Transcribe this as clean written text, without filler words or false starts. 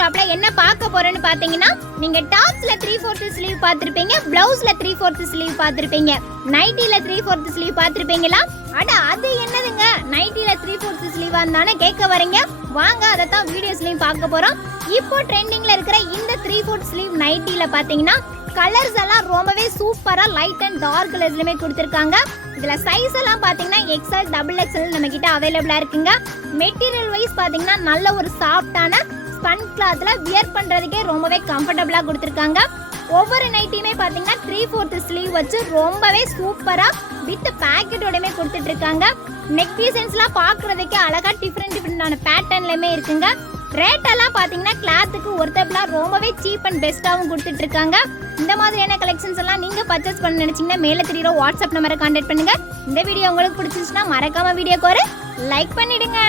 ஷாப்ல என்ன பார்க்க போறேன்னு பாத்தீங்கன்னா, நீங்க டாப்ஸ்ல 3/4 ஸ்லீவ் பார்த்திருப்பீங்க, ப்ளவுஸ்ல 3/4 ஸ்லீவ் பார்த்திருப்பீங்க, நைட்டில 3/4 ஸ்லீவ் பார்த்திருப்பீங்களா? அட அது என்னதுங்க, நைட்டில 3/4 ஸ்லீவா தானே கேட்க வரீங்க. வாங்க அதை தான் வீடியோஸ்லயும் பார்க்க போறோம். இப்போ ட்ரெண்டிங்ல இருக்கிற இந்த 3/4 ஸ்லீவ் நைட்டில பாத்தீங்கன்னா கலர்ஸ் எல்லாம் ரொம்பவே சூப்பரா லைட் அண்ட் டார்க் கலர்ஸ்லயுமே கொடுத்திருக்காங்க. இதுல சைஸ் எல்லாம் பாத்தீங்கன்னா XL, XXL நம்ம கிட்ட அவைலபிளா இருக்குங்க. மெட்டீரியல் வைஸ் பாத்தீங்கன்னா நல்ல ஒரு சாஃப்டான ஸ்பன் கிளாத்ல வியர் பண்றதுக்கே ரொம்பவே கம்ஃபர்டபுளா கொடுத்திருக்காங்க. ஒவ்வொரு நைட்டியுமே பாத்தீங்கன்னா 3/4 ஸ்லீவ் வச்சு ரொம்பவே சூப்பரா வித் பாக்கெட்டோடமே கொடுத்துட்டு இருக்காங்க. நெக் டிசைன்ஸ்லாம் பாக்குறதுக்கே அழகா டிஃபரெண்டான பேட்டர்ன்லயுமே இருக்குங்க. ரேட் எல்லாம் பாத்தீங்கன்னா கிளாத்துக்கு ஒர்த்தபிளா ரொம்பவே சீப் அண்ட் பெஸ்ட்டாவும் கொடுத்துட்டு இருக்காங்க. இந்த மாதிரியான கலெக்ஷன்ஸ் எல்லாம் நீங்க பர்ச்சேஸ் பண்ண நினைச்சீங்கன்னா மேல தெரியுற வாட்ஸ்அப் நம்பரை கான்டாக்ட் பண்ணுங்க. இந்த வீடியோ உங்களுக்கு பிடிச்சிருந்துச்சுன்னா மறக்காம வீடியோக்கு ஒரு லைக் பண்ணிடுங்க.